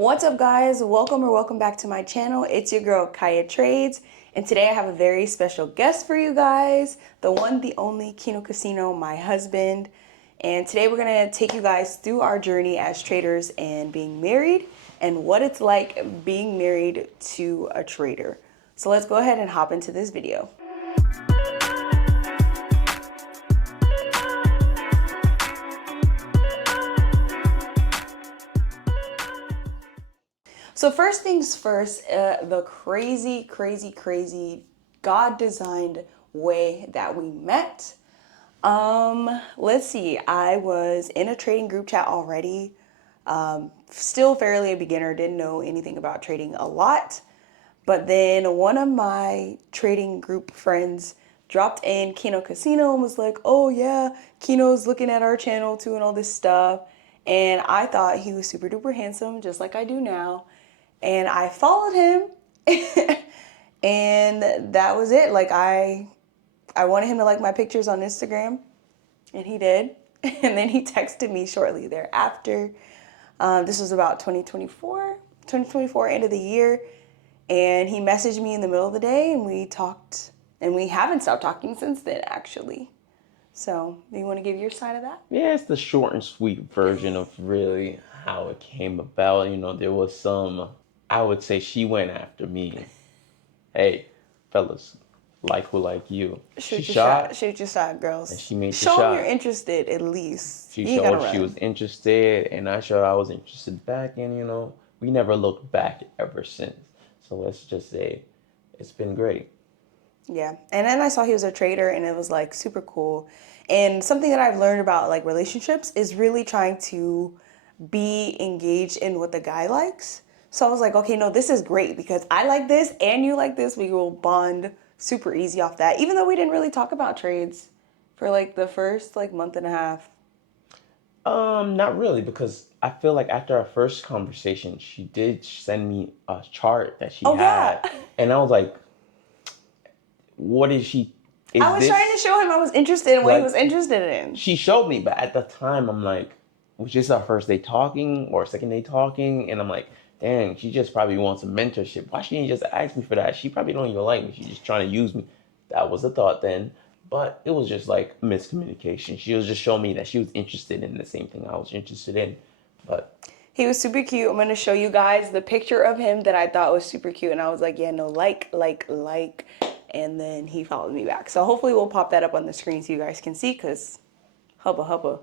What's up, guys? Welcome back to my channel. It's your girl Kaya Trades, and today I have a very special guest for you guys, the one, the only Kino Casino, my husband. And today we're gonna take you guys through our journey as traders and being married and what it's like being married to a trader. So let's go ahead and hop into this video. So first things first, the crazy God designed way that we met. Let's see. I was in a trading group chat already. Still fairly a beginner, didn't know anything about trading a lot. But then one of my trading group friends dropped in Kino Casino and was like, "Oh yeah, Kino's looking at our channel too and all this stuff." And I thought he was super duper handsome, just like I do now. And I followed him and that was it. Like I wanted him to like my pictures on Instagram, and he did. And then he texted me shortly thereafter. This was about 2024, end of the year. And he messaged me in the middle of the day, and we talked, and we haven't stopped talking since then, actually. So, do you want to give your side of that? Yeah, it's the short and sweet version of really how it came about. There was I would say she went after me. Hey, fellas, like who like you. She shot Shoot your shot, and girls. she made the Show him you're shot. interested, at least. She You ain't gotta showed she was run. interested, and I showed I was interested back, and we never looked back ever since. So let's just say it's been great. Yeah. And then I saw he was a trader, and it was like super cool. And something that I've learned about like relationships is really trying to be engaged in what the guy likes. So I was like, okay, no, this is great because I like this and you like this. We will bond super easy off that. Even though we didn't really talk about trades for like the first like month and a half. Not really, because I feel like after our first conversation, she did send me a chart that she Oh yeah. had, and I was like, "What is she? I Is was trying to this show him I was interested in what he like?" was interested in. She showed me, but at the time, I'm like, "Was this our first day talking or second day talking?" And I'm like, "Dang, she just probably wants some mentorship. Why she didn't just ask me for that? She probably don't even like me. She's just trying to use me." That was the thought then. But it was just like miscommunication. She was just showing me that she was interested in the same thing I was interested in. But He was super cute. I'm gonna show you guys the picture of him that I thought was super cute, and I was like, yeah, no, like, and then he followed me back. So hopefully we'll pop that up on the screen so you guys can see, cause hubba hubba.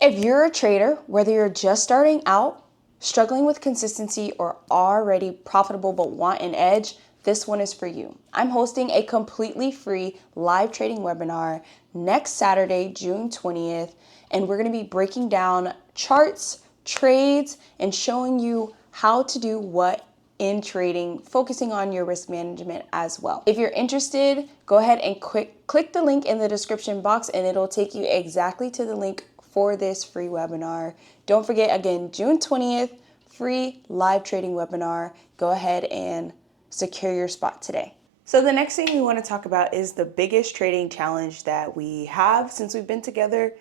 If you're a trader, whether you're just starting out, struggling with consistency, or already profitable but want an edge, this one is for you. I'm hosting a completely free live trading webinar next Saturday, June 20th, and we're going to be breaking down charts, trades, and showing you how to do what in trading, focusing on your risk management as well. If you're interested, go ahead and click the link in the description box, and it'll take you exactly to the link for this free webinar. Don't forget, again, June 20th, free live trading webinar. Go ahead and secure your spot today. So the next thing we want to talk about is the biggest trading challenge that we have since we've been together.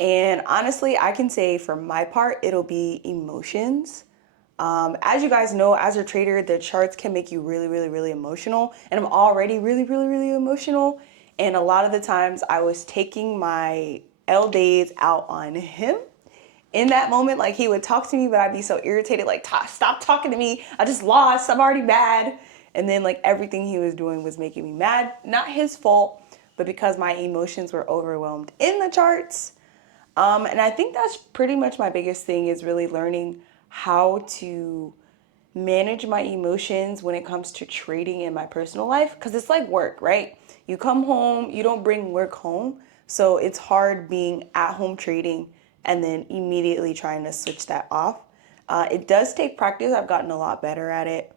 And honestly, I can say for my part, it'll be emotions. As you guys know, as a trader, the charts can make you really emotional. And I'm already really emotional. And a lot of the times I was taking my L days out on him. In that moment, like he would talk to me, but I'd be so irritated, like, stop talking to me. I just lost. I'm already mad. And then like everything he was doing was making me mad. Not his fault, but because my emotions were overwhelmed in the charts. And I think that's pretty much my biggest thing is really learning how to manage my emotions when it comes to trading in my personal life. Because it's like work, right? You come home, you don't bring work home. So it's hard being at home trading and then immediately trying to switch that off. It does take practice. I've gotten a lot better at it.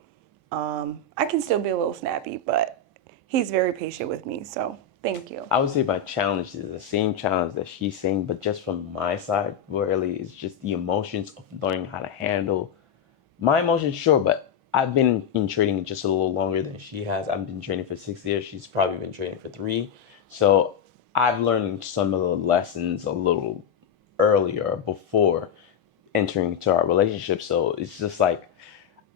I can still be a little snappy, but he's very patient with me. So thank you. I would say my challenge is the same challenge that she's saying, but just from my side, really, it's just the emotions of learning how to handle my emotions, sure, but I've been in trading just a little longer than she has. I've been trading for 6 years. She's probably been trading for three. So I've learned some of the lessons a little earlier before. entering into our relationship. So it's just like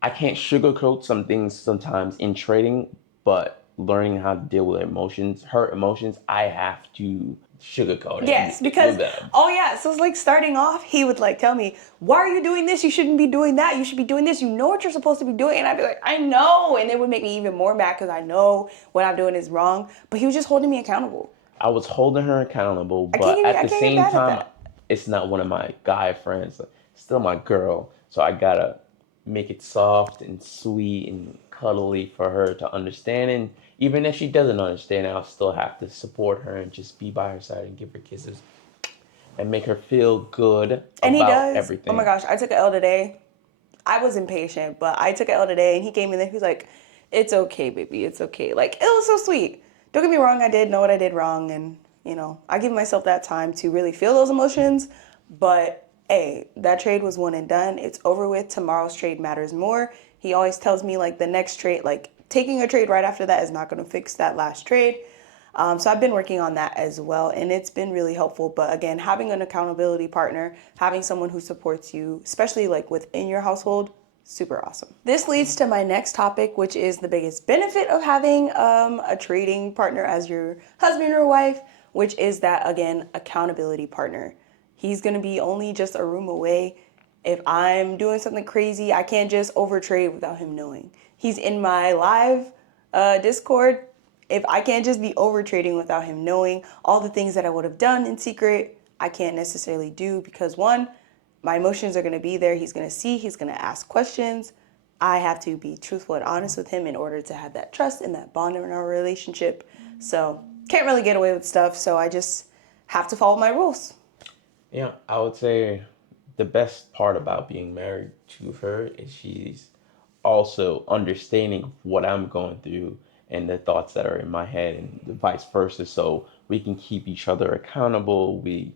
I can't sugarcoat some things sometimes in trading, but learning how to deal with emotions, hurt emotions, I have to sugarcoat it. Yes, We because gotta. oh yeah, so it's like starting off, he would like tell me, "Why are you doing this? You shouldn't be doing that. You should be doing this. You know what you're supposed to be doing." And I'd be like, "I know," and it would make me even more mad because I know what I'm doing is wrong. But he was just holding me accountable. I was holding her accountable, but at I the can't get same mad at time, that. it's not one of my guy friends. Still my girl, so I gotta make it soft and sweet and cuddly for her to understand. And even if she doesn't understand, I'll still have to support her and just be by her side and give her kisses and make her feel good And he about does. Oh my everything. gosh, I took an L today. I was impatient, but I took an L today, and he came in there. He was like, "It's okay, baby. It's okay." Like it was so sweet. Don't get me wrong. I did know what I did wrong, and I give myself that time to really feel those emotions. But hey, that trade was one and done. It's over with. Tomorrow's trade matters more. He always tells me like the next trade, like taking a trade right after that is not going to fix that last trade. So I've been working on that as well, and it's been really helpful. But again, having an accountability partner, having someone who supports you, especially like within your household, super awesome. This leads to my next topic, which is the biggest benefit of having a trading partner as your husband or wife, which is that again, accountability partner. He's gonna be only just a room away. If I'm doing something crazy, I can't just overtrade without him knowing. He's in my live Discord. If I can't just be over trading without him knowing all the things that I would have done in secret, I can't necessarily do because one, my emotions are going to be there. He's going to see, he's going to ask questions. I have to be truthful and honest with him in order to have that trust and that bond in our relationship. So, can't really get away with stuff. So, I just have to follow my rules. Yeah, I would say the best part about being married to her is she's also understanding what I'm going through and the thoughts that are in my head and vice versa. So we can keep each other accountable. We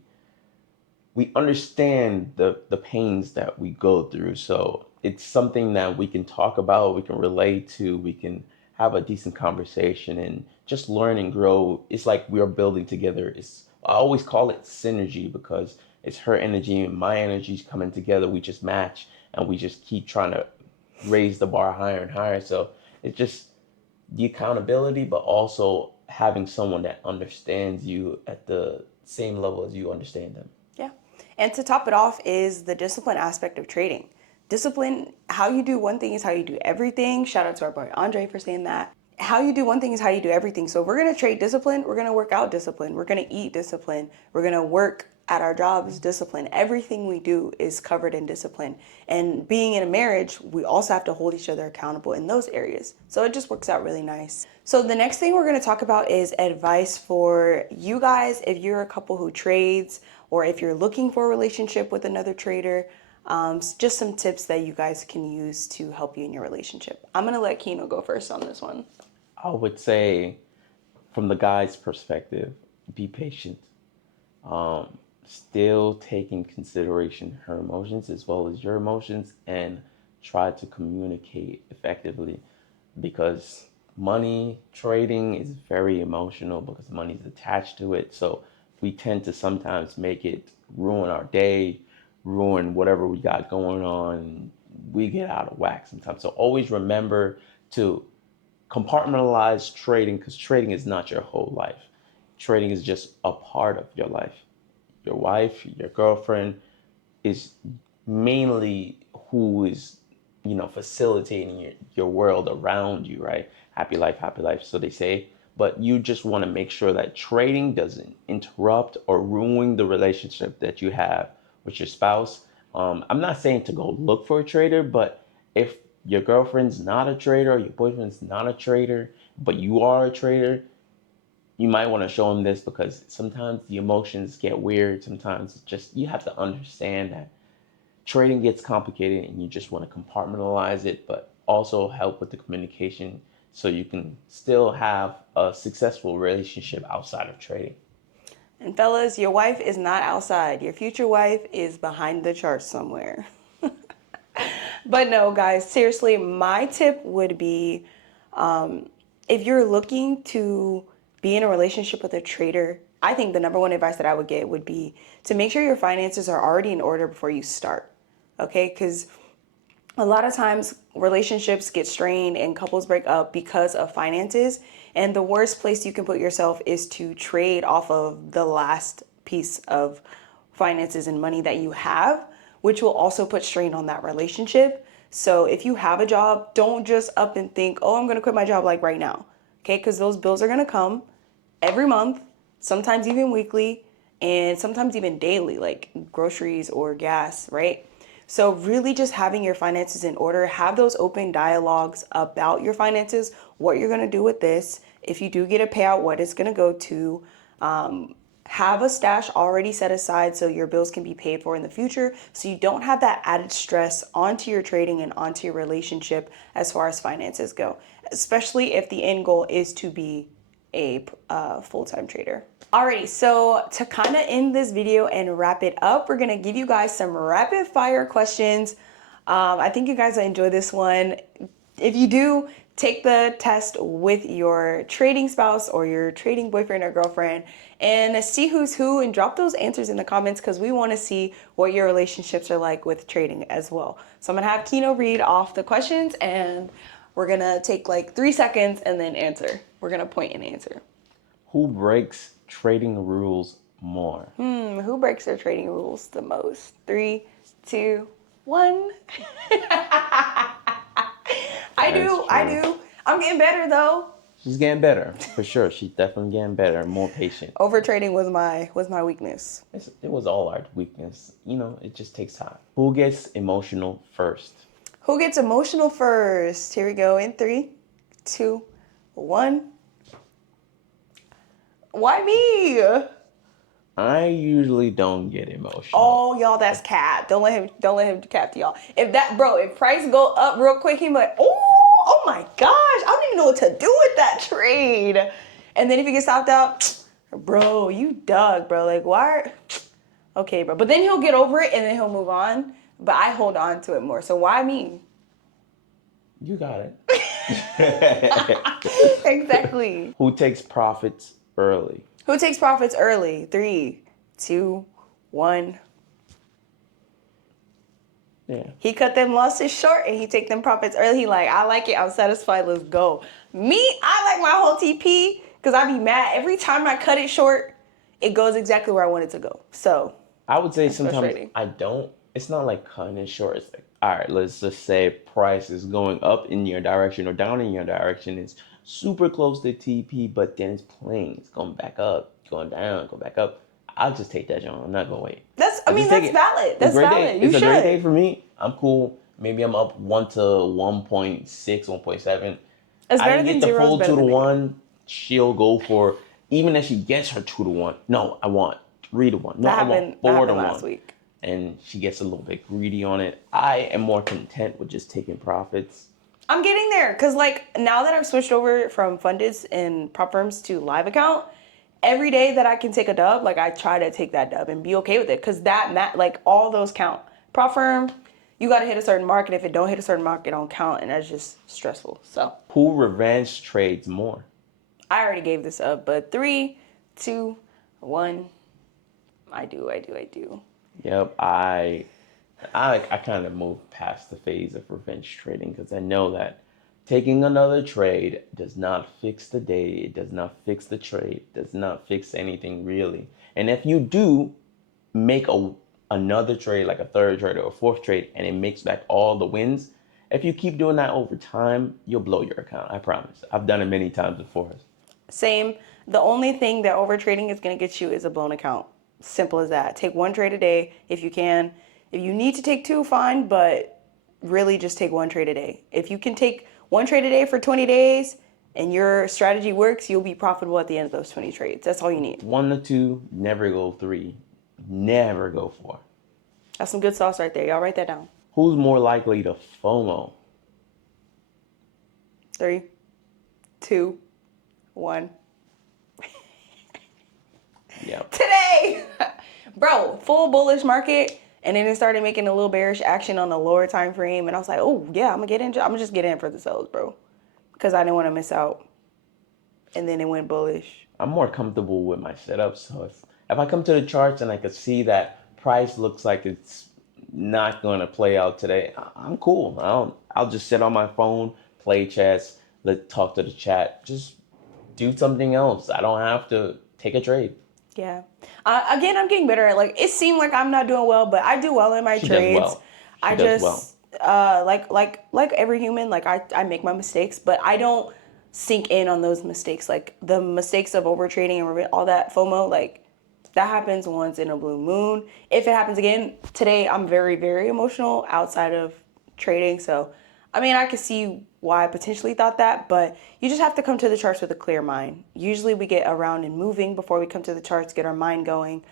understand the pains that we go through. So it's something that we can talk about, we can relate to, we can have a decent conversation and just learn and grow. It's like we are building together. It's I always call it synergy because it's her energy and my energies coming together. We just match and we just keep trying to raise the bar higher and higher. So it's just the accountability, but also having someone that understands you at the same level as you understand them. Yeah. And to top it off is the discipline aspect of trading. Discipline, how you do one thing is how you do everything. Shout out to our boy Andre for saying that. How you do one thing is how you do everything. So if we're going to trade discipline, we're going to work out discipline. We're going to eat discipline. We're going to work at our jobs discipline. Everything we do is covered in discipline. And being in a marriage, we also have to hold each other accountable in those areas. So it just works out really nice. So the next thing we're going to talk about is advice for you guys if you're a couple who trades or if you're looking for a relationship with another trader. Just some tips that you guys can use to help you in your relationship. I'm going to let Kino go first on this one. I would say, from the guy's perspective, be patient. Still take in consideration her emotions as well as your emotions and try to communicate effectively because money trading is very emotional because money is attached to it. So we tend to sometimes make it ruin our day, ruin whatever we got going on. We get out of whack sometimes. So always remember to compartmentalize trading because trading is not your whole life. Trading is just a part of your life. Your wife, your girlfriend is mainly who is, facilitating your world around you, right? Happy life, so they say. But you just want to make sure that trading doesn't interrupt or ruin the relationship that you have with your spouse. I'm not saying to go look for a trader, but if your girlfriend's not a trader, or your boyfriend's not a trader, but you are a trader, you might want to show them this because sometimes the emotions get weird. Sometimes just you have to understand that trading gets complicated and you just want to compartmentalize it, but also help with the communication so you can still have a successful relationship outside of trading. And fellas, your wife is not outside. Your future wife is behind the charts somewhere. But no, guys, seriously, my tip would be if you're looking to be in a relationship with a trader, I think the number one advice that I would get would be to make sure your finances are already in order before you start. Okay, because a lot of times relationships get strained and couples break up because of finances. And the worst place you can put yourself is to trade off of the last piece of finances and money that you have, which will also put strain on that relationship. So if you have a job, don't just up and think, oh, I'm going to quit my job like right now. Okay, because those bills are going to come every month, sometimes even weekly, and sometimes even daily, like groceries or gas, right? So, really, just having your finances in order, have those open dialogues about your finances, what you're gonna do with this. If you do get a payout, what it's gonna go to. Have a stash already set aside so your bills can be paid for in the future, so you don't have that added stress onto your trading and onto your relationship as far as finances go, especially if the end goal is to be a full-time trader. Alrighty, so to kind of end this video and wrap it up, we're gonna give you guys some rapid fire questions. I think you guys will enjoy this one. If you do, take the test with your trading spouse or your trading boyfriend or girlfriend and see who's who and drop those answers in the comments because we want to see what your relationships are like with trading as well. So I'm gonna have Kino read off the questions and we're gonna take like 3 seconds and then answer. We're gonna point and answer. Who breaks trading rules more? Who breaks their trading rules the most? 3, 2, 1. I do. I'm getting better though. She's getting better for sure. She's definitely getting better, more patient. Over trading was my weakness. It was all our weakness. It just takes time. Who gets emotional first? Who gets emotional first? Here we go in 3, 2, 1. Why me? I usually don't get emotional. Oh, y'all, that's cap. Don't let him cap to y'all. If price go up real quick, he be like, oh my gosh, I don't even know what to do with that trade. And then if he gets stopped out, bro, you dug, bro. Like, why? Okay, bro. But then he'll get over it and then he'll move on. But I hold on to it more. So why me? You got it. Exactly. Who takes profits early? Who takes profits early? 3, 2, 1. Yeah. He cut them losses short and he take them profits early. He like, I like it. I'm satisfied. Let's go. Me, I like my whole TP because I be mad every time I cut it short. It goes exactly where I want it to go. So I would say sometimes frustrating. I don't. It's not like cutting it short. It's like, all right, let's just say price is going up in your direction or down in your direction. It's super close to TP, but then it's playing. It's going back up, going down, go back up. I'll just take that, John. I'm not gonna wait. That's Take valid. it. That's Great valid. day. You It's should. a great day for me. I'm cool. Maybe I'm up 1 to 1.6, 1.7. It's I better didn't than get the zero. full It's better 2 to than negative. 1. She'll go for, even if she gets her 2 to 1. No, I want 3 to 1. No, I want 4 to 1. Last week. And she gets a little bit greedy on it. I am more content with just taking profits. I'm getting there because like now that I've switched over from fundeds and prop firms to live account, every day that I can take a dub, like I try to take that dub and be okay with it because like all those count. Prop firm, you got to hit a certain market. If it don't hit a certain market, it don't count, and that's just stressful. So Who revenge trades more? I already gave this up, but 3, 2, 1. I do. Yep, I kind of moved past the phase of revenge trading because I know that taking another trade does not fix the day, it does not fix the trade, does not fix anything really. And if you do make another trade, like a third trade or a fourth trade, and it makes back all the wins, if you keep doing that over time, you'll blow your account. I promise. I've done it many times before. Same. The only thing that over trading is going to get you is a blown account. Simple as that. Take 1 trade a day if you can. If you need to take 2, fine, but really just take 1 trade a day. If you can take 1 trade a day for 20 days and your strategy works, you'll be profitable at the end of those 20 trades. That's all you need. 1 to 2, never go 3, never go 4. That's some good sauce right there. Y'all write that down. Who's more likely to FOMO? 3, 2, 1. Yep. Today, bro, full bullish market, and then it started making a little bearish action on the lower time frame, and I was like, oh yeah, I'm gonna just get in for the sells, bro, because I didn't want to miss out. And then it went bullish. I'm more comfortable with my setup, so if I come to the charts and I could see that price looks like it's not going to play out today, I'm cool. I'll just sit on my phone, play chess, talk to the chat, just do something else. I don't have to take a trade. Yeah. Again, I'm getting better at, like, it seemed like I'm not doing well, but I do well in my She does trades. well. She I does well. just like every human, like I make my mistakes, but I don't sink in on those mistakes. Like the mistakes of over trading and all that FOMO, like that happens once in a blue moon. If it happens again today, I'm very, very emotional outside of trading. So, I mean, I could see why I potentially thought that, but you just have to come to the charts with a clear mind. Usually we get around and moving before we come to the charts, get our mind going.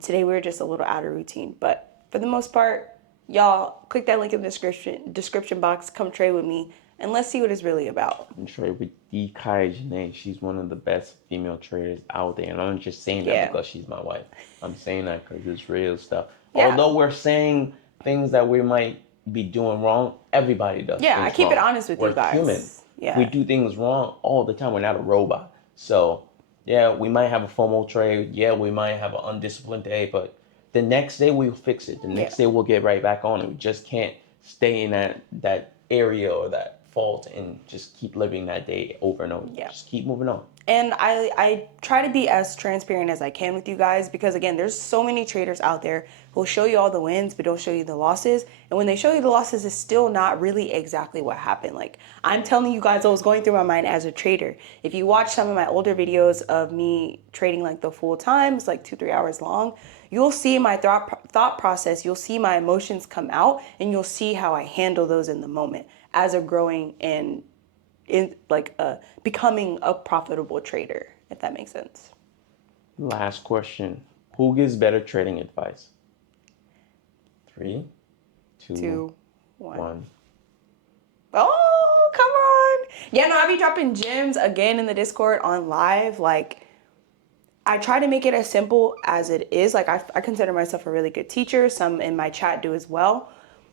Today we were just a little out of routine, but for the most part, y'all click that link in the description box, come trade with me, and let's see what it's really about. And trade with D. Kai Janae. She's one of the best female traders out there. And I'm just saying that Yeah. because she's my wife. I'm saying that because it's real stuff. Yeah. Although we're saying things that we might be doing wrong, everybody does Yeah, things I keep wrong. it honest with We're you guys. human. Yeah. We do things wrong all the time. We're not a robot. So, yeah, we might have a FOMO trade. Yeah, we might have an undisciplined day. But the next day we'll fix it. The next day we'll get right back on it. We just can't stay in that area or that fault and just keep living that day over and over. Yeah. Just keep moving on. And I try to be as transparent as I can with you guys because, again, there's so many traders out there who will show you all the wins but don't show you the losses. And when they show you the losses, it's still not really exactly what happened. Like, I'm telling you guys what was going through my mind as a trader. If you watch some of my older videos of me trading like the full time, it's like 2-3 hours long, you'll see my thought process, you'll see my emotions come out, and you'll see how I handle those in the moment as a growing and becoming a profitable trader, if that makes sense. Last question. Who gives better trading advice? 3, 2, 2, 1. 1. Oh, come on. Yeah, no, I be dropping gems again in the Discord on live. Like, I try to make it as simple as it is. Like, I consider myself a really good teacher. Some in my chat do as well.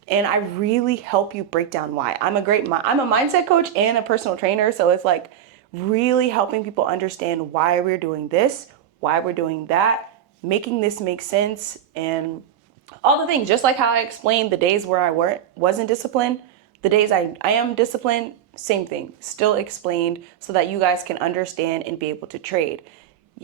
And I really help you break down why. I'm a mindset coach and a personal trainer. So it's like really helping people understand why we're doing this, why we're doing that, making this make sense, and all the things. Just like how I explained the days where I wasn't disciplined, the days I am disciplined, same thing. Still explained so that you guys can understand and be able to trade.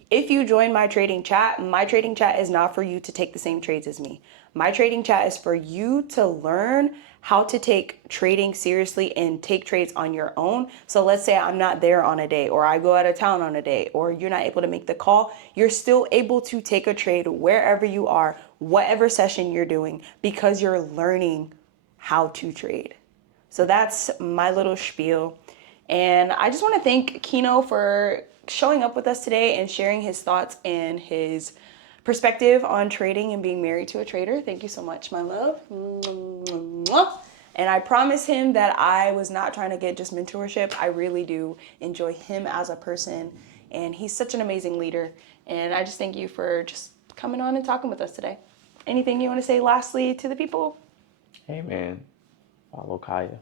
If you join my trading chat is not for you to take the same trades as me. My trading chat is for you to learn how to take trading seriously and take trades on your own. So let's say I'm not there on a day, or I go out of town on a day, or you're not able to make the call. You're still able to take a trade wherever you are, whatever session you're doing, because you're learning how to trade. So that's my little spiel. And I just want to thank Kino for showing up with us today and sharing his thoughts and his perspective on trading and being married to a trader. Thank you so much, my love. And I promise him that I was not trying to get just mentorship. I really do enjoy him as a person, and he's such an amazing leader. And I just thank you for just coming on and talking with us today. Anything you want to say lastly to the people? Hey, man. Follow Kaya.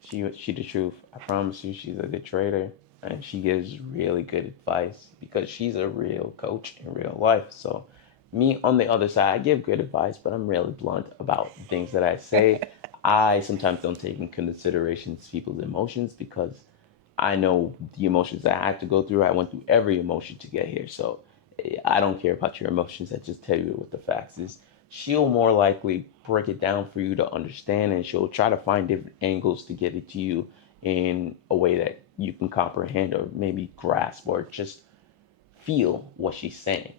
She the truth. I promise you, she's a good trader, and she gives really good advice because she's a real coach in real life. So, me on the other side, I give good advice, but I'm really blunt about things that I say. I sometimes don't take in consideration people's emotions because I know the emotions that I had to go through. I went through every emotion to get here. So I don't care about your emotions. I just tell you what the facts is. She'll more likely break it down for you to understand, and she'll try to find different angles to get it to you in a way that you can comprehend or maybe grasp or just feel what she's saying.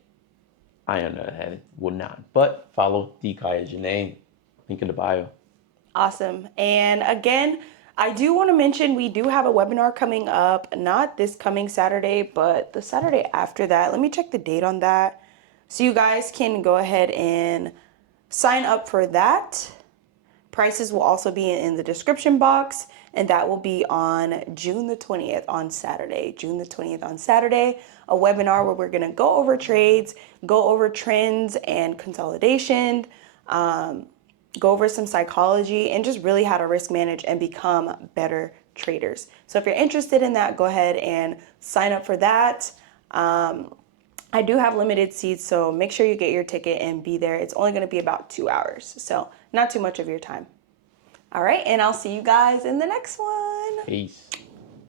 I, on the other hand, will not. But follow D. Kaya Janae, link in the bio. Awesome. And again, I do want to mention we do have a webinar coming up, not this coming Saturday, but the Saturday after that. Let me check the date on that. So you guys can go ahead and sign up for that. Prices will also be in the description box, and that will be on June the 20th on Saturday. June the 20th on Saturday, a webinar where we're going to go over trades, go over trends and consolidation, go over some psychology, and just really how to risk manage and become better traders. So if you're interested in that, go ahead and sign up for that. I do have limited seats, so make sure you get your ticket and be there. It's only going to be about 2 hours, so not too much of your time. All right, and I'll see you guys in the next one. Peace.